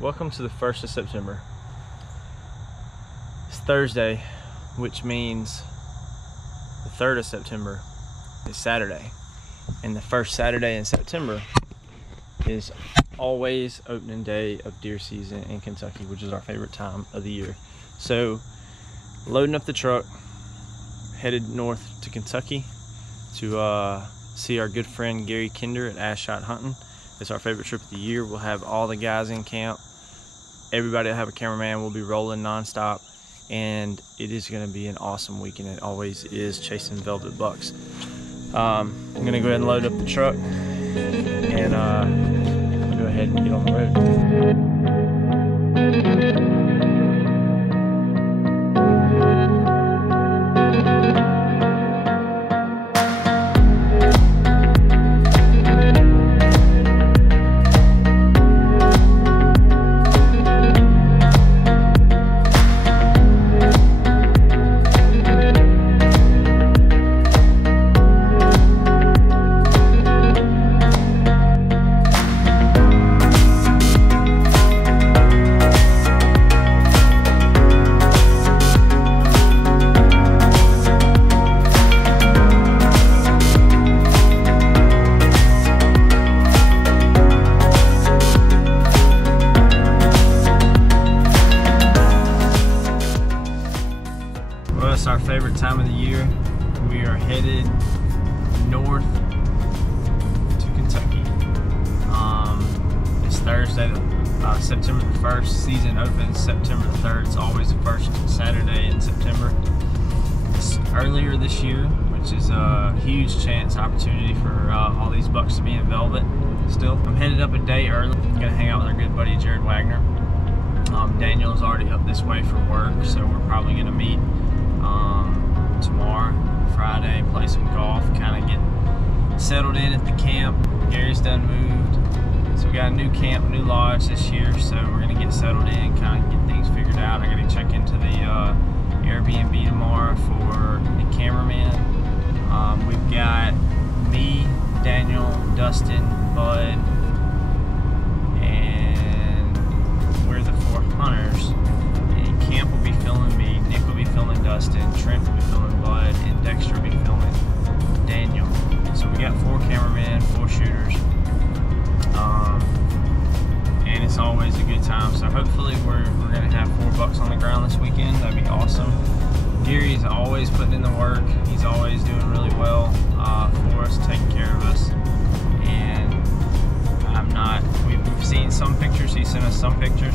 Welcome to the 1st of September. It's Thursday, which means the 3rd of September is Saturday. And the first Saturday in September is always opening day of deer season in Kentucky, which is our favorite time of the year. So, loading up the truck, headed north to Kentucky to see our good friend Gary Kinder at AZshotHunting. It's our favorite trip of the year. We'll have all the guys in camp. Everybody will have a cameraman. We'll be rolling nonstop, and it is going to be an awesome weekend. It always is, chasing velvet bucks. I'm going to go ahead and load up the truck, and we'll go ahead and get on the road. It's our favorite time of the year. We are headed north to Kentucky. It's Thursday, September the 1st. Season opens September the 3rd. It's always the first Saturday in September. It's earlier this year, which is a huge opportunity for all these bucks to be in velvet still. I'm headed up a day early. I'm gonna hang out with our good buddy Jared Wagner. Daniel's already up this way for work, so we're probably gonna meet tomorrow, Friday, play some golf, kind of get settled in at the camp. Gary's done moved, so we got a new camp, new lodge this year, so we're gonna get settled in, kind of get things figured out. I gotta check into the Airbnb tomorrow for the cameraman. We've got me, Daniel, Dustin, Bud, and we're the 4 hunters. And Camp will be filming me, Nick will be filming Dustin, Trent will be filming Bud, and Dexter will be filming Daniel. So we got 4 cameramen, 4 shooters, and it's always a good time. So hopefully we're gonna have 4 bucks on the ground this weekend. That'd be awesome. Gary's always putting in the work. He's always doing really well for us, taking care of us. And we've seen some pictures. He sent us some pictures.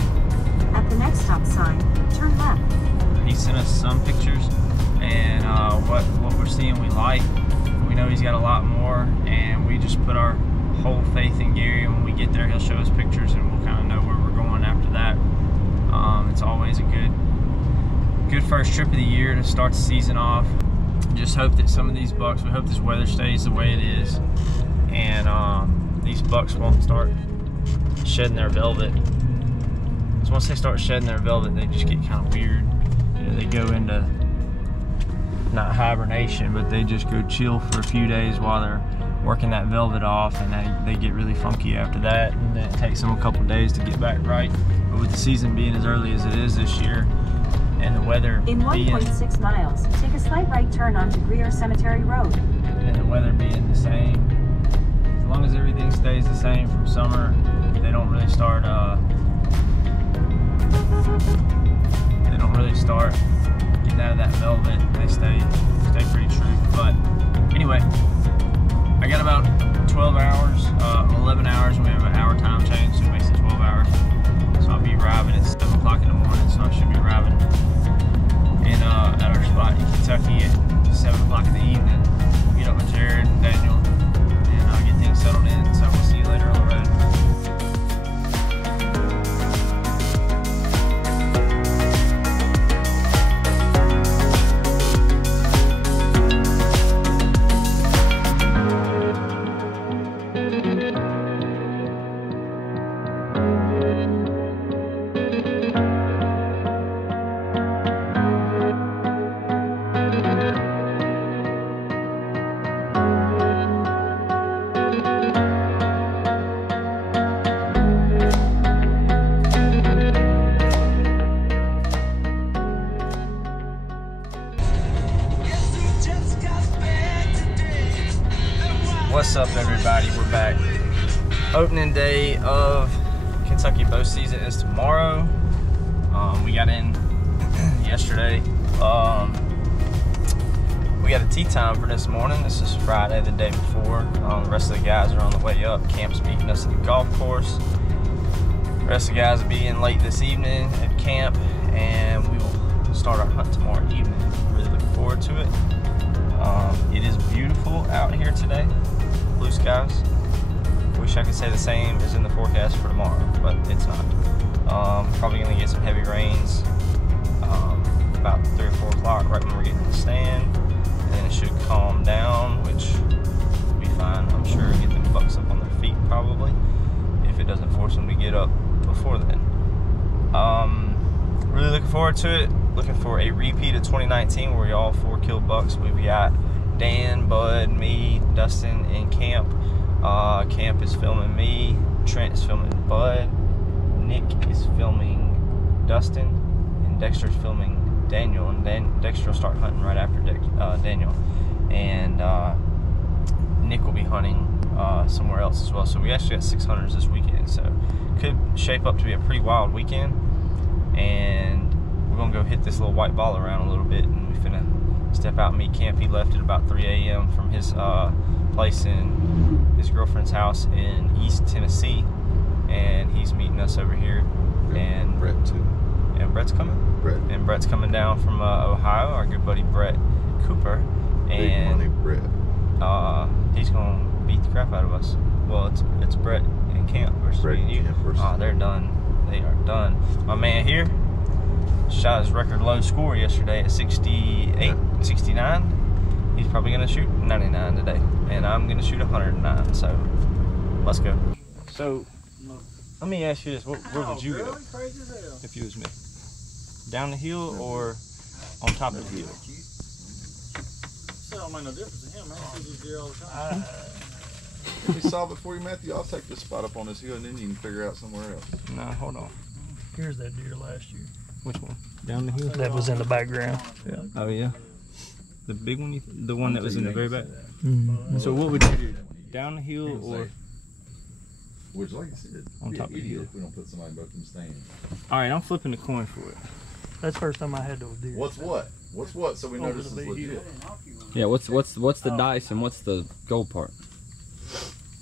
At the next stop sign, turn left. He sent us some pictures, and what we're seeing we like. We know he's got a lot more, and we just put our whole faith in Gary, and when we get there he'll show us pictures and we'll kind of know where we're going after that. It's always a good first trip of the year to start the season off. Just hope that some of these bucks, we hope this weather stays the way it is, and these bucks won't start shedding their velvet. Because once they start shedding their velvet, they just get kind of weird. You know, they go into not hibernation, but they just go chill for a few days while they're working that velvet off, and they get really funky after that, and then it takes them a couple days to get back right. But with the season being as early as it is this year, and the weather in 1.6 miles, take a slight right turn onto Greer Cemetery Road. And the weather being the same, as long as everything stays the same from summer, they don't really start getting out of that velvet. They stay pretty true. But anyway, I got about 12 hours, 11 hours, and we have an hour time change, so it makes it 12 hours. So I'll be arriving at 7 o'clock in the morning, so I should be arriving at our spot in Kentucky at 7 o'clock in the evening. We'll get up with Jared and Daniel, and get things settled in, so we'll see you later on the road. Opening day of Kentucky bow season is tomorrow. We got in yesterday. We got a tee time for this morning. This is Friday, the day before. The rest of the guys are on the way up. Camp's meeting us at the golf course. The rest of the guys will be in late this evening at camp, and we will start our hunt tomorrow evening. Really looking forward to it. It is beautiful out here today. Blue skies. Wish I could say the same as in the forecast for tomorrow, but it's not. Probably going to get some heavy rains about 3 or 4 o'clock, right when we're getting to the stand. And then it should calm down, which will be fine, I'm sure. Get them bucks up on their feet, probably, if it doesn't force them to get up before then. Really looking forward to it. Looking for a repeat of 2019 where we all 4 killed bucks. We've got Dan, Bud, me, Dustin, and Camp. Camp is filming me. Trent is filming Bud. Nick is filming Dustin, and Dexter's filming Daniel. And then Dexter will start hunting right after Daniel. And Nick will be hunting somewhere else as well. So we actually got 6 hunters this weekend. So could shape up to be a pretty wild weekend. And we're gonna go hit this little white ball around a little bit, and we finna step out and meet Camp. He left at about 3 a.m. from his place in his girlfriend's house in East Tennessee, and he's meeting us over here. And Brett too. And Brett's coming. And Brett's coming down from Ohio. Our good buddy Brett Cooper. And Big money Brett. He's gonna beat the crap out of us. Well, it's Brett and Camp versus me and you. They're done. They are done. My man here shot his record low score yesterday at 68, 69. He's probably gonna shoot 99 today, and I'm gonna shoot 109. So let's go. So let me ask you this: where would you go if you was me? Down the hill or on top of the hill? So don't make no difference to him, man. He sees these deer all the time. He saw it for you, Matthew. I'll take this spot up on this hill, and then you can figure out somewhere else. No, hold on. Here's that deer last year. Which one? Down the hill? That was in the background. Yeah. Oh yeah. The big one, the one that was in the very back. Mm-hmm. So what would you do? Down the hill or Which, like I said, on top of the hill? If we don't put somebody both in the stand. All right, I'm flipping the coin for it. That's the first time I had those deer. What's what? What's what? So we know Over this is the big legit. hill. Yeah, what's the dice and what's the gold part?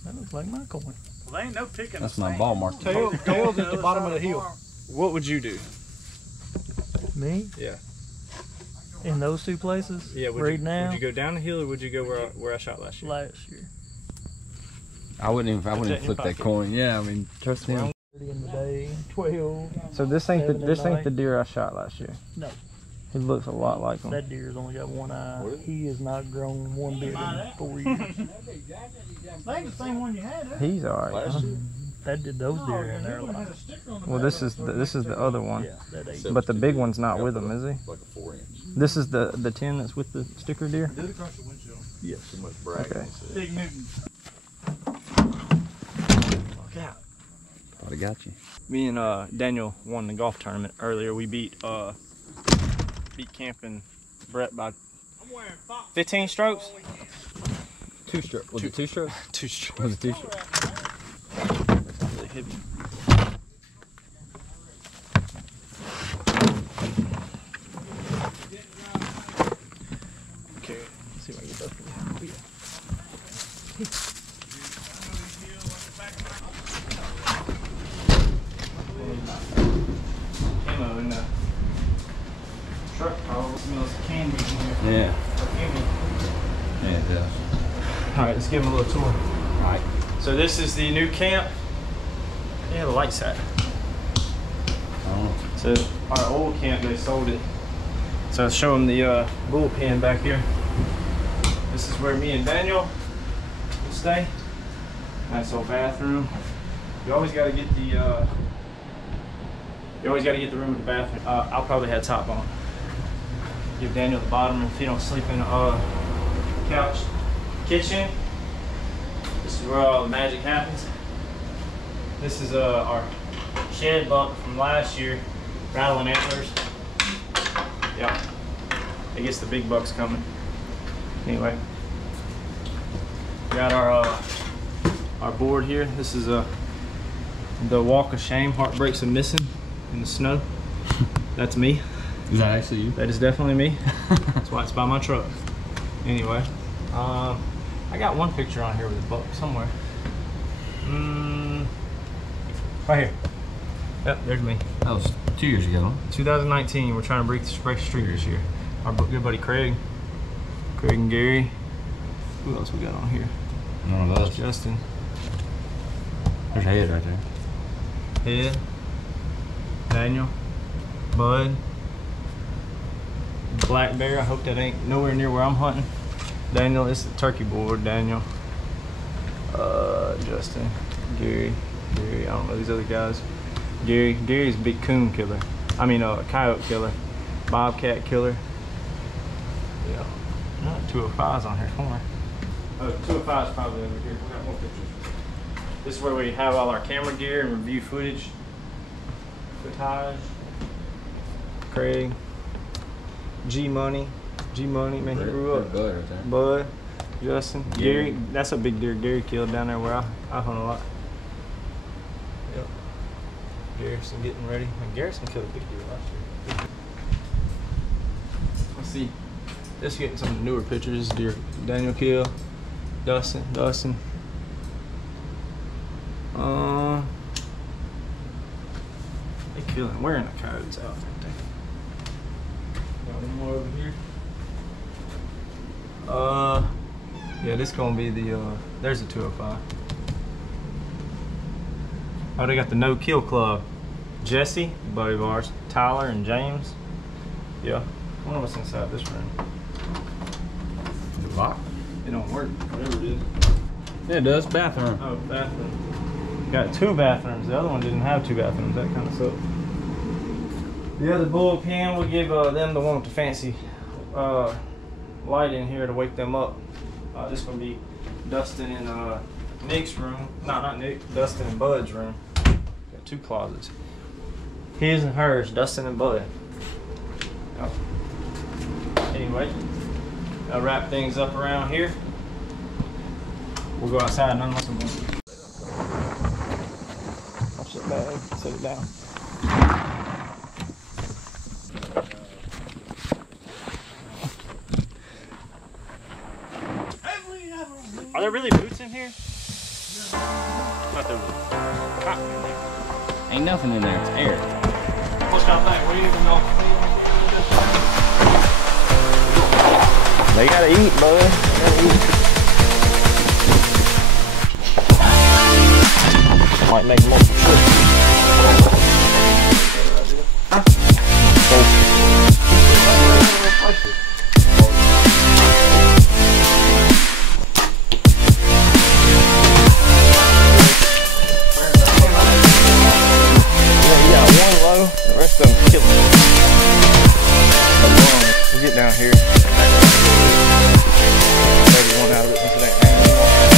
That looks like my coin. Well, there ain't no picking. That's my ball mark. Tails at the bottom of the hill. What would you do? Me? Yeah. In those 2 places? Yeah. Right now? Would you go down the hill or would you go where I shot last year? Last year. I wouldn't even flip that coin. Yeah, I mean, trust him. 30 in the day, 12. So this ain't Seven at night. the deer I shot last year. No. He looks a lot like him. That deer's only got 1 eye. He has not grown 1 bit in 4 years. That's the same one you had. He's all right. Huh? That did those deer in there. Like, Well, this is the other one. yeah, that ate. But the big one's not with him, is he? Like a 4-inch. This is the 10 that's with the sticker deer. Did it across the windshield. Yes. Too much bragging. Okay. Big Newton. Look out. Thought I got you. Me and Daniel won the golf tournament earlier. We beat Camp and Brett by 15 strokes. 2 strokes. Was it 2 strokes? 2 strokes. Was it 2 strokes? That's really heavy. Okay, let's see if I can get that for you. Camo in the truck probably smells candy in here. Yeah. Candy. Yeah, it does. All right, let's give him a little tour. All right. So this is the new camp. Yeah, the lights at. Oh. So our old camp, they sold it. So I'll show them the bullpen back here. This is where me and Daniel will stay. Nice old bathroom. You always got to get the room with the bathroom. I'll probably have top on. Give Daniel the bottom if he don't sleep in the couch. Kitchen. This is where all the magic happens. This is our shed buck from last year, rattling antlers. Yep. I guess the big buck's coming. Anyway, got our our board here. This is the walk of shame, heartbreaks of missing in the snow. That's me. Is that actually you? That is definitely me. That's why it's by my truck. Anyway, I got one picture on here with a buck somewhere. Right here. Yep, there's me. That was 2 years ago. 2019. We're trying to break the streak this year. Our good buddy Craig and Gary. Who else we got on here? None of us. Justin. There's a head right there. Head. Daniel. Bud. Black bear. I hope that ain't nowhere near where I'm hunting. Daniel, this is the turkey board. Daniel. Justin. Gary. I don't know these other guys. Gary's a big coon killer. I mean, coyote killer. Bobcat killer. Yeah. Not 205's on here somewhere. Oh, 205's probably over here. We got more pictures. This is where we have all our camera gear and review footage. Footage. Craig. G-Money, man, he grew up. Bud right there. Bud, Justin, Gary. That's a big deer Gary killed down there where I hunt a lot. Yep. Garrison getting ready. Man, Garrison killed a big deer last year. Let's see. Just getting some newer pictures. Deer Daniel kill. Dustin. They killing. Wearing the coyotes out. Got one more over here. Yeah, this gonna be the there's a 205. Oh, they got the No Kill Club. Jesse, buddy of ours, Tyler and James. Yeah. I wonder what's inside this room. The lock? It don't work, whatever it is. Yeah, it does. Bathroom. Oh, bathroom. Got 2 bathrooms. The other one didn't have 2 bathrooms. That kind of sucked. The other bull pen, we'll give them the one with the fancy light in here to wake them up. This is going to be Dustin and Nick's room. No, not Nick. Dustin and Bud's room. Got 2 closets. His and hers, Dustin and Bud. Oh. Anyway, I'll wrap things up around here. We'll go outside and unlock some more. Watch that bag. Set it down. Are there really boots in here? Thought there was cotton in there. Ain't nothing in there. It's air. What's got back? We even know. They gotta eat, bud. They gotta eat. Might make more trips. We'll get down here. Maybe one out of it since it ain't hanging out here.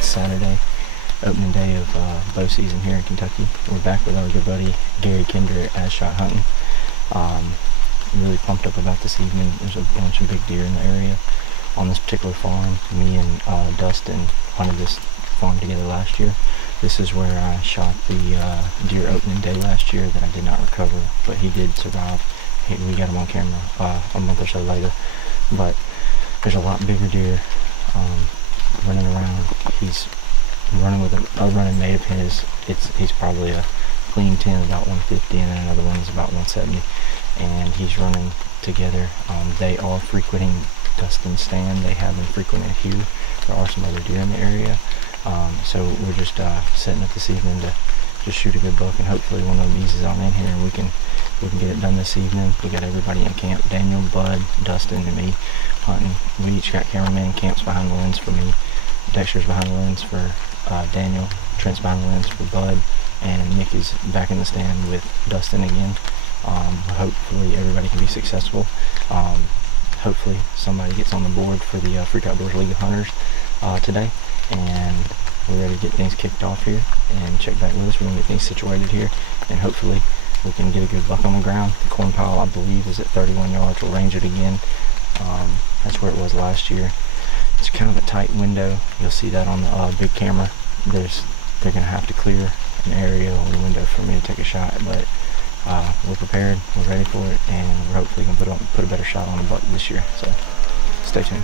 Saturday, opening day of bow season here in Kentucky. We're back with our good buddy Gary Kinder at AZshotHunting. Really pumped up about this evening. There's a bunch of big deer in the area on this particular farm. Me and Dustin hunted this farm together last year. This is where I shot the deer opening day last year that I did not recover, but he did survive. We got him on camera a month or so later. But there's a lot bigger deer running around. He's running with a running mate of his. He's probably a clean 10, about 150, and then another one is about 170. And he's running together. They are frequenting Dustin's stand. They have been frequenting here. there are some other deer in the area. So we're just setting up this evening to just shoot a good buck, and hopefully one of them eases on in here and we can get it done this evening. We got everybody in camp: Daniel, Bud, Dustin, and me hunting. We each got cameraman. Camp's behind the lens for me, Dexter's behind the lens for Daniel, Trent's behind the lens for Bud, and Nick is back in the stand with Dustin again. Hopefully everybody can be successful. Hopefully somebody gets on the board for the Freak Outdoors League of Hunters today, and we're ready to get things kicked off here and check back with us. We're gonna get things situated here, and hopefully we can get a good buck on the ground. The corn pile, I believe, is at 31 yards. We'll range it again. That's where it was last year. It's kind of a tight window. You'll see that on the big camera. They're gonna have to clear an area on the window for me to take a shot, but we're prepared, we're ready for it, and we're hopefully gonna put a better shot on a buck this year. So stay tuned.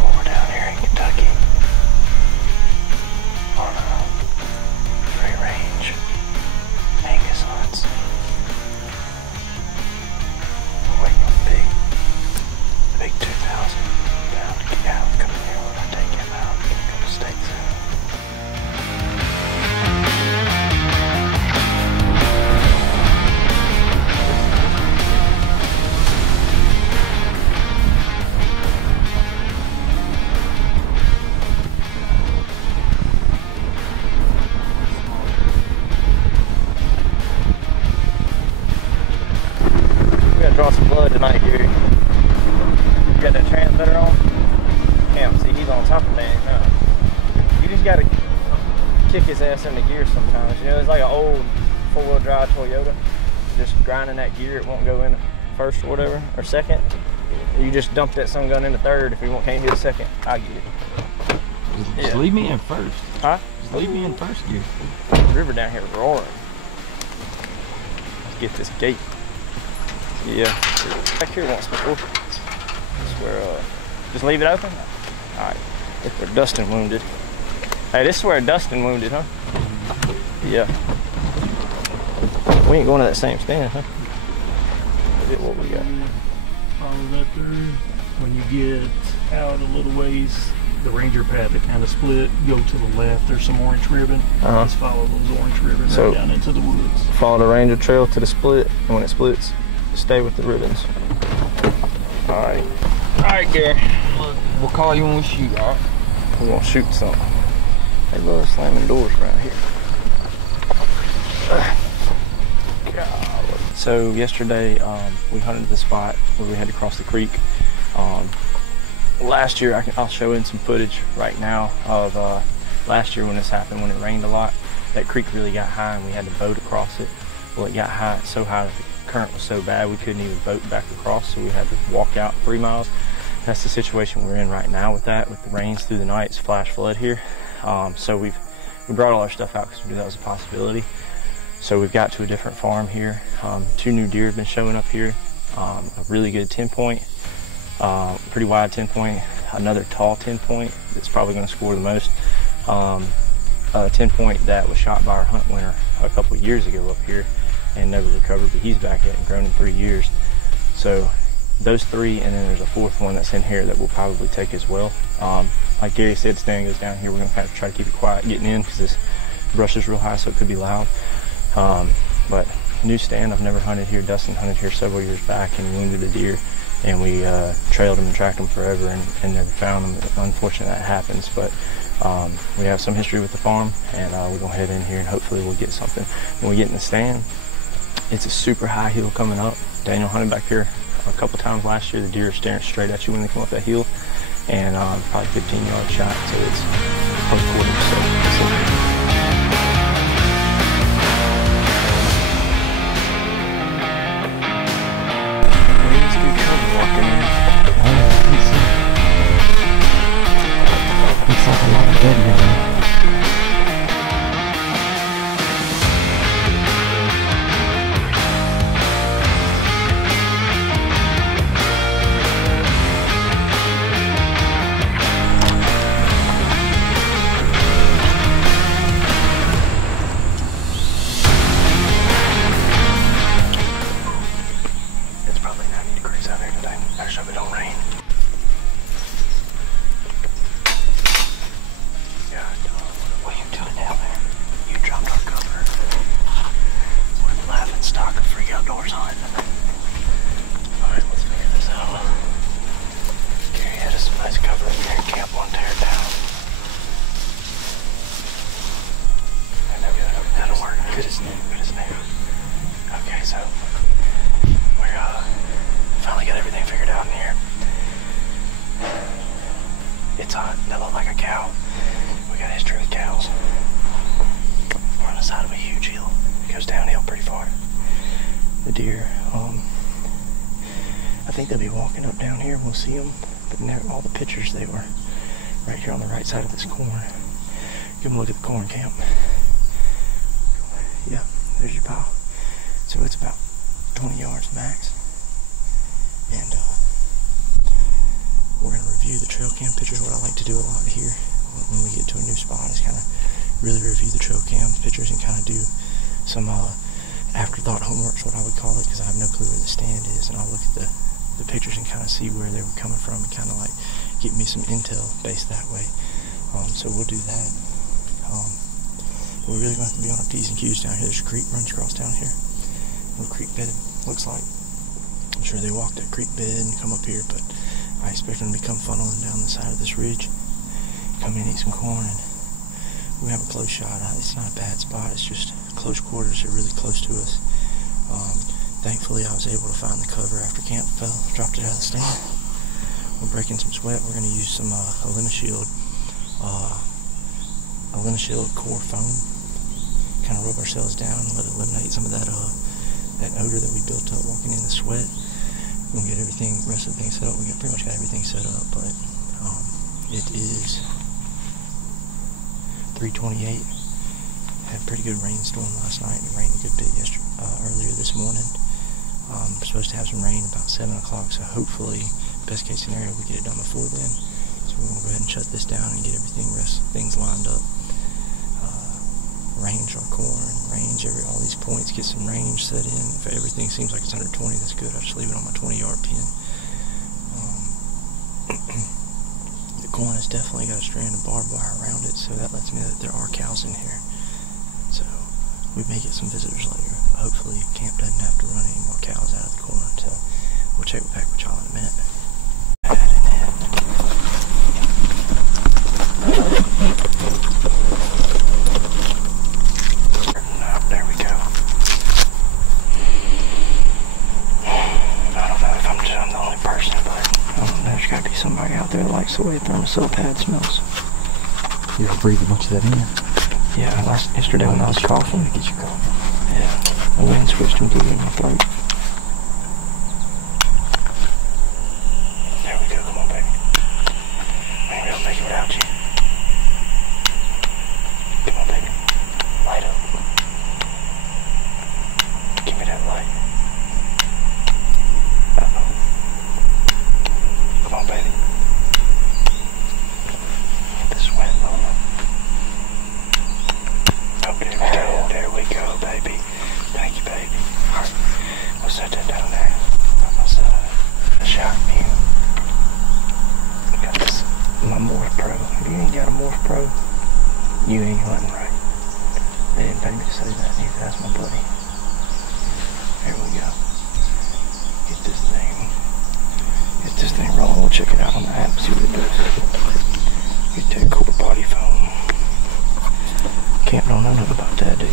We're down here in Kentucky on free range Angus hunts. We're waiting on the big 2,000 pound cow to come in here when I take him out. Get a couple steaks out. We gotta draw some blood tonight, Gary. You got that transmitter on? Can't see, he's on top of that now. You just gotta kick his ass in the gear sometimes. You know, it's like an old 4-wheel drive Toyota. Just grinding that gear, it won't go in first or whatever, or second. You just dump that sun gun into third. If you can't hit a second, I get it. Just leave me in first. Huh? Just leave me in first gear. The river down here is roaring. Let's get this gate. Yeah. Back here once before. That's where, just leave it open? Alright. That's where Dustin wounded. Hey, this is where Dustin wounded, huh? Yeah. We ain't going to that same stand, huh? Look at what we got. Follow that through. When you get out a little ways, the ranger path that kind of split, go to the left. There's some orange ribbon. Just follow those orange ribbons right down into the woods. Follow the ranger trail to the split, and when it splits, stay with the ribbons. Alright. Alright, Gary. We'll call you when we shoot, alright? We're gonna shoot something. They love slamming doors around here. So yesterday we hunted the spot where we had to cross the creek. Last year, I'll show in some footage right now of last year when this happened, when it rained a lot. That creek really got high and we had to boat across it. Well, it got high, so high that the current was so bad we couldn't even boat back across, so we had to walk out 3 miles. That's the situation we're in right now with that, with the rains through the night. It's flash flood here. So we brought all our stuff out because we knew that was a possibility. So we've got to a different farm here. 2 new deer have been showing up here. A really good 10-point, pretty wide 10-point, another tall 10-point that's probably going to score the most. A 10-point that was shot by our hunt winner a couple of years ago up here and never recovered, but he's back yet and grown in 3 years. So those 3, and then there's a 4th one that's in here that we'll probably take as well. Like Gary said, stand goes down here. We're going to have to try to keep it quiet getting in because this brush is real high, so it could be loud. But new stand, I've never hunted here. Dustin hunted here several years back and wounded a deer, and we trailed him and tracked him forever and never found him. Unfortunately, that happens, but we have some history with the farm, and we're going to head in here and hopefully we'll get something. When we get in the stand, it's a super high hill coming up. Daniel hunted back here a couple times last year. The deer are staring straight at you when they come up that hill, and probably 15-yard shot, so it's close quarters. So looks like a lot of dead now. leaves out here today. I just hope it don't rain. God, what are you doing down there? You dropped our cover. We're the laughing stock of free outdoors hunting. Alright, let's figure this out. Gary had us some nice cover in there. Camp won't tear it down. That'll work. Good as new. Good as new. Okay, so we're finally got everything figured out in here. It's hot. That look like a cow. We got history with cows. We're on the side of a huge hill. It goes downhill pretty far. The deer, I think they'll be walking up down here. We'll see them. But now all the pictures, they were right here on the right side of this corn. Give them a look at the corn camp. Yeah, there's your pile. So it's about 20 yards max. And we're going to review the trail cam pictures. What I like to do a lot here when we get to a new spot is kind of really review the trail cam pictures and kind of do some afterthought homework is what I would call it, because I have no clue where the stand is, and I'll look at the pictures and kind of see where they were coming from and kind of like get me some intel based that way. So we'll do that. We're really going to have to be on our P's and Q's down here. There's a creek runs across down here. A little creek bed, looks like. I'm sure they walked that creek bed and come up here, but I expect them to come funneling down the side of this ridge. Come in, eat some corn, and we have a close shot. It's not a bad spot. It's just close quarters. They're really close to us. Thankfully, I was able to find the cover after camp fell. Dropped it out of the stand. We're breaking some sweat. We're going to use some AZshotHunting core foam. Kind of rub ourselves down and let it eliminate some of that odor that we built up walking in the sweat. We'll get everything, rest of the thing set up. We pretty much got everything set up, but it is 3:28. Had a pretty good rainstorm last night. It rained a good bit earlier this morning. We're supposed to have some rain about 7 o'clock, so hopefully, best case scenario, we get it done before then. So we're going to go ahead and shut this down and get everything, rest things lined up. Range our corn, range all these points, get some range set in. If everything seems like it's under 20, that's good. I just leave it on my 20-yard pin. The corn has definitely got a strand of barbed wire around it, so that lets me know that there are cows in here. So we may get some visitors later. Hopefully camp doesn't have to run any more cows out of the corn, so we'll check back with y'all in a minute. There we go. I don't know if I'm the only person, but there's got to be somebody out there that likes the way a thermocell pad smells. You ever breathe a bunch of that in? Yeah, yesterday when I was coughing. Get your cough. Yeah, the wind switched and blew in my throat. There we go, come on, baby. Maybe I'll make it without you. Come on, baby. Light up. Give me that light. Uh-oh. Come on, baby. Get the sweat on. Oh, there we go, baby. Thank you, baby. Alright, we'll set that down there. That's a shot view. Got this, my Morph Pro. If you ain't got a Morph Pro, you ain't hunting right. They didn't pay me to say that, neither. That's my buddy. There we go. Get this thing rolling. We'll check it out on the app, see what it does. Get that core body foam. Camp don't know nothing about that, do you?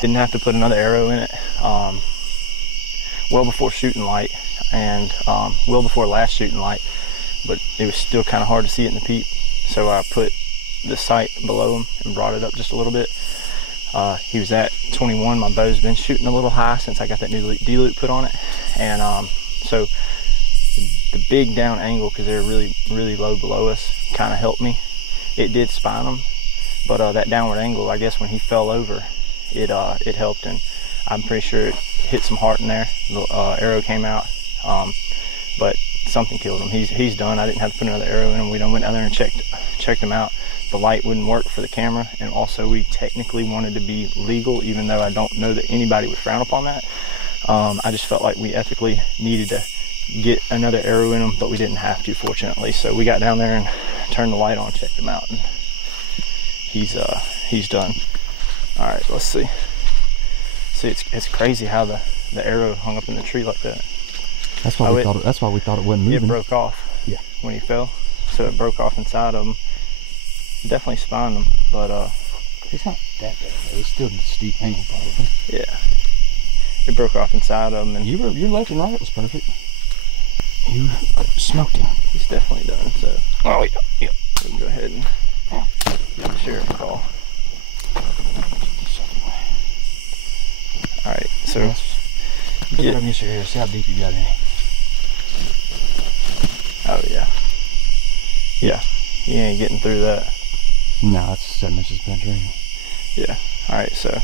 Didn't have to put another arrow in it well before shooting light, and well before last shooting light, but it was still kind of hard to see it in the peep. So I put the sight below him and brought it up just a little bit. He was at 21. My bow's been shooting a little high since I got that new D-loop put on it, and so the big down angle, because they're really low below us, kind of helped me. It did spine him, but that downward angle, I guess when he fell over, it helped, and I'm pretty sure it hit some heart in there. The arrow came out, but something killed him. He's done. I didn't have to put another arrow in him. We done went down there and checked him out. The light wouldn't work for the camera, and also we technically wanted to be legal, even though I don't know that anybody would frown upon that. I just felt like we ethically needed to get another arrow in him, but we didn't have to, fortunately. So we got down there and turned the light on, checked him out, and he's done. All right, let's see. See, it's crazy how the arrow hung up in the tree like that. That's why we thought. That's why we thought it wasn't moving. It broke off. Yeah. When he fell, so it broke off inside of him. Definitely spined him, but it's not that bad. It's still a steep angle, probably. Yeah. It broke off inside of him, and your left and right was perfect. You smoked him. He's definitely done. So, oh yeah. We can go ahead and share a call. All right, so put it up against your ear. See how deep you got in it. Oh yeah. Yeah. He ain't getting through that. No, it's 7 inches penetrating. Yeah. All right, so.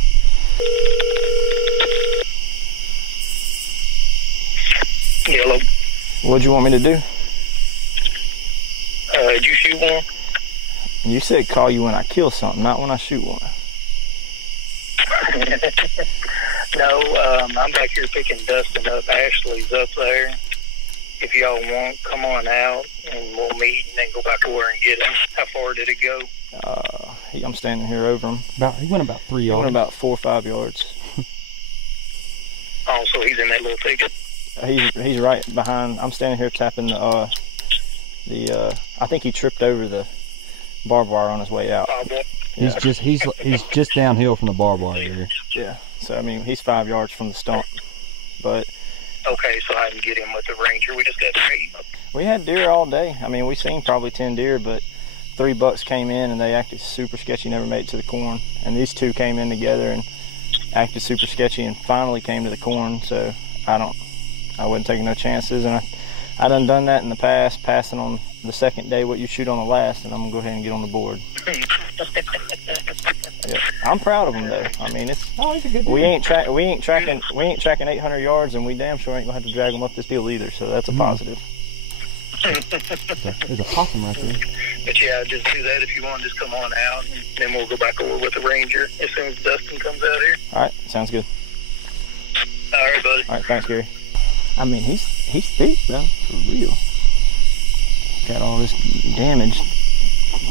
Hello. What'd you want me to do? Did you shoot one? You said call you when I kill something, not when I shoot one. No, I'm back here picking Dustin up. Ashley's up there. If y'all want, come on out and we'll meet and then go back over and get him. How far did it go? I'm standing here over him. He went about 3 yards. He went about 4 or 5 yards. Oh, so he's in that little thicket? He's right behind. I'm standing here tapping the I think he tripped over the barbed wire on his way out. Oh, boy. Yeah. He's just downhill from the barbed wire area. Yeah. So I mean, he's 5 yards from the stump, but. Okay, so I can get him with the Ranger. We just got to pay him. We had deer all day. I mean, we seen probably 10 deer, but 3 bucks came in and they acted super sketchy, never made it to the corn. And these 2 came in together and acted super sketchy and finally came to the corn. So I wasn't taking no chances. And I done that in the past, passing on the second day what you shoot on the last, and I'm gonna go ahead and get on the board. Yeah, I'm proud of him though. I mean, he's a good dude. We ain't tracking 800 yards, and we damn sure ain't gonna have to drag him up this hill either. So that's a positive. There's a possum right there. But yeah, just do that if you want. Just come on out, and then we'll go back over with the Ranger as soon as Dustin comes out here. All right, sounds good. All right, buddy. All right, thanks, Gary. I mean, he's thick though, for real. Got all this damage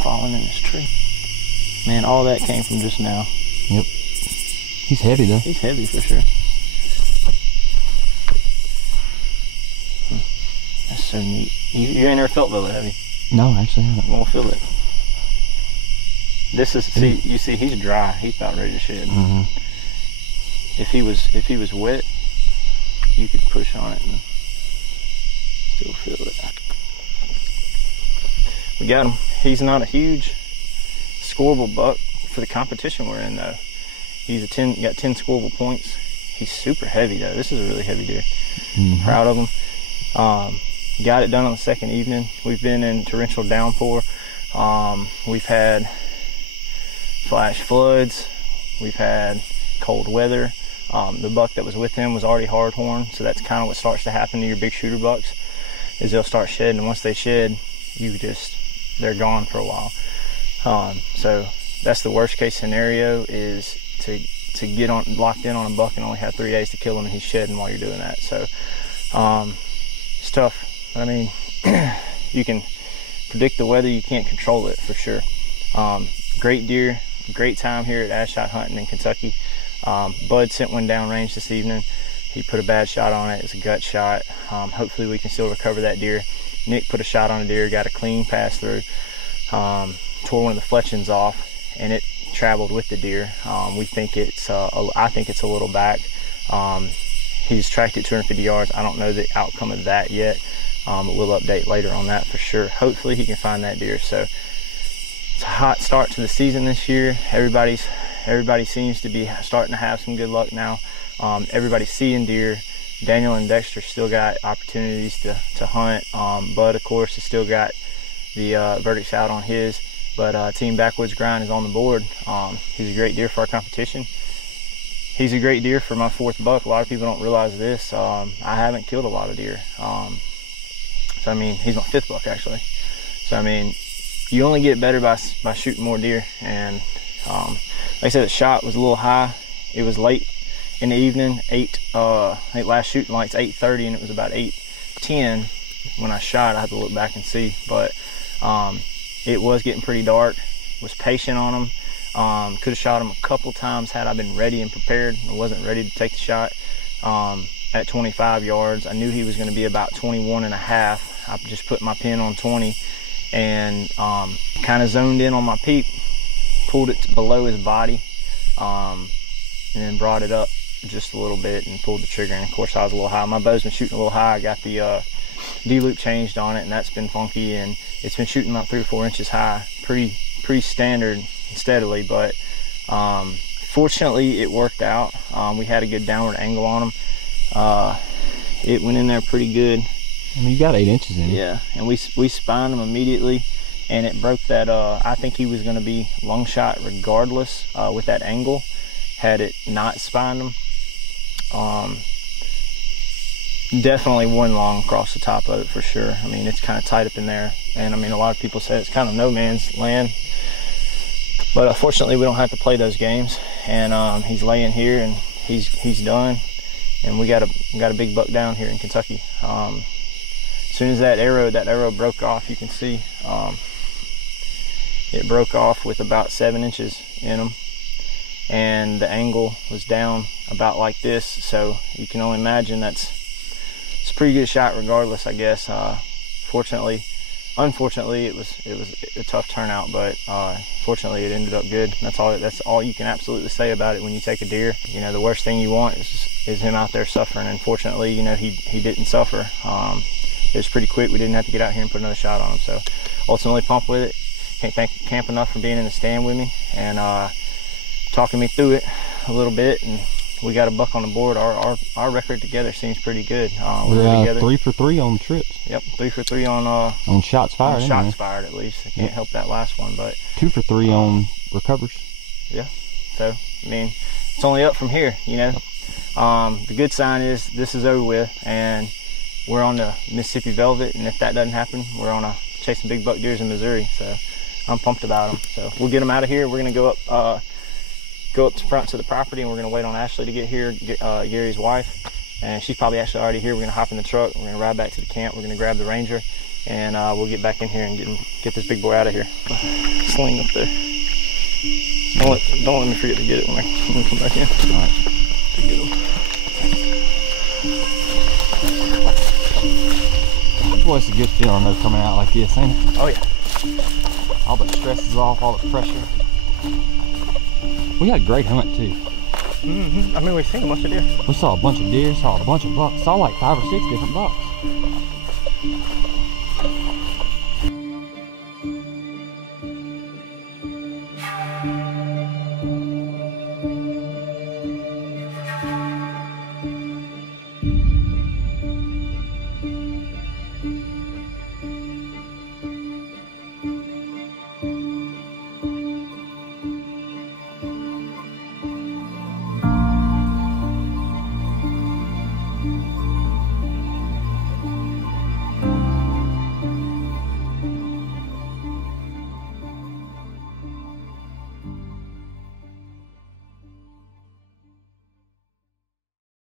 falling in this tree. Man, all that came from just now. Yep. He's heavy though. He's heavy for sure. That's so neat. You ain't never felt really heavy? No, actually I haven't. We'll feel it. This is, you see, he's dry. He's about ready to shed. Mm-hmm. If he was wet, you could push on it and still feel it. We got him. He's not a huge scoreable buck for the competition we're in though. He's got 10 scoreable points. He's super heavy though. This is a really heavy deer. Mm-hmm. Proud of him. Got it done on the second evening. We've been in torrential downpour. We've had flash floods. We've had cold weather. The buck that was with him was already hard horn, so that's kind of what starts to happen to your big shooter bucks, is they'll start shedding, and once they shed, they're gone for a while. So that's the worst case scenario, is to get locked in on a buck and only have 3 days to kill him, and he's shedding while you're doing that. So it's tough. I mean, you can predict the weather, you can't control it for sure. Great deer, great time here at AZshotHunting in Kentucky. Bud sent one downrange this evening. He put a bad shot on it. It's a gut shot. Hopefully we can still recover that deer. Nick put a shot on a deer, got a clean pass through, tore one of the fletchings off, and it traveled with the deer. We think it's, I think it's a little back. He's tracked it 250 yards. I don't know the outcome of that yet, but we'll update later on that for sure. Hopefully he can find that deer. So it's a hot start to the season this year. Everybody seems to be starting to have some good luck now. Everybody's seeing deer. Daniel and Dexter still got opportunities to hunt. Bud, of course, has still got the verdicts out on his. But Team Backwoods Grind is on the board. He's a great deer for our competition. He's a great deer for my 4th buck. A lot of people don't realize this. I haven't killed a lot of deer. So I mean, he's my 5th buck actually. So I mean, you only get better by shooting more deer. And like I said, the shot was a little high. It was late in the evening, I think last shooting light's 8:30, and it was about 8:10 when I shot. I had to look back and see, but it was getting pretty dark. Was patient on him. Could have shot him a couple times had I been ready and prepared. I wasn't ready to take the shot at 25 yards. I knew he was going to be about 21 and a half. I just put my pin on 20 and kind of zoned in on my peep, pulled it to below his body, and then brought it up just a little bit and pulled the trigger. And of course I was a little high. My bow's been shooting a little high. I got the D-loop changed on it, and that's been funky, and it's been shooting about 3 or 4 inches high, pretty standard and steadily. But fortunately it worked out. We had a good downward angle on him. It went in there pretty good. I mean, you got 8 inches in it. Yeah, and we spined him immediately, and it broke that. I think he was going to be lung shot regardless with that angle had it not spined him. Definitely one lung across the top of it for sure. I mean, it's kind of tight up in there, and I mean, a lot of people say it's kind of no man's land, but unfortunately we don't have to play those games. And he's laying here, and he's done, and we got a big buck down here in Kentucky. As soon as that arrow broke off, you can see it broke off with about 7 inches in him, and the angle was down about like this, so you can only imagine it's a pretty good shot regardless, I guess. Unfortunately it was a tough turnout, but fortunately it ended up good. That's all you can absolutely say about it when you take a deer. You know, the worst thing you want is him out there suffering, and fortunately, you know, he didn't suffer. It was pretty quick. We didn't have to get out here and put another shot on him, so ultimately pumped with it. Can't thank Camp enough for being in the stand with me and talking me through it a little bit, and we got a buck on the board. Our record together seems pretty good. We're 3 for 3 on trips. Yep, 3 for 3 on shots fired. Shots fired, at least. I can't help that last one, but 2 for 3 on recovers. Yeah, so I mean, it's only up from here, you know. The good sign is this is over with, and we're on the Mississippi Velvet, and if that doesn't happen, we're on chasing big buck deers in Missouri. So I'm pumped about them. So we'll get them out of here. We're gonna go up to front to the property, and we're gonna wait on Ashley to get here, Gary's wife, and she's probably actually already here. We're gonna hop in the truck, we're gonna ride back to the camp, we're gonna grab the Ranger, and we'll get back in here and get this big boy out of here. Sling up there. Don't let me forget to get it when I come back in. All right. To get him. Boy, it's a good feeling though coming out like this, ain't it? Oh yeah. All the stress is off, all the pressure. We had a great hunt too. I mean, we've seen a bunch of deer. We saw a bunch of deer, saw a bunch of bucks, saw like 5 or 6 different bucks.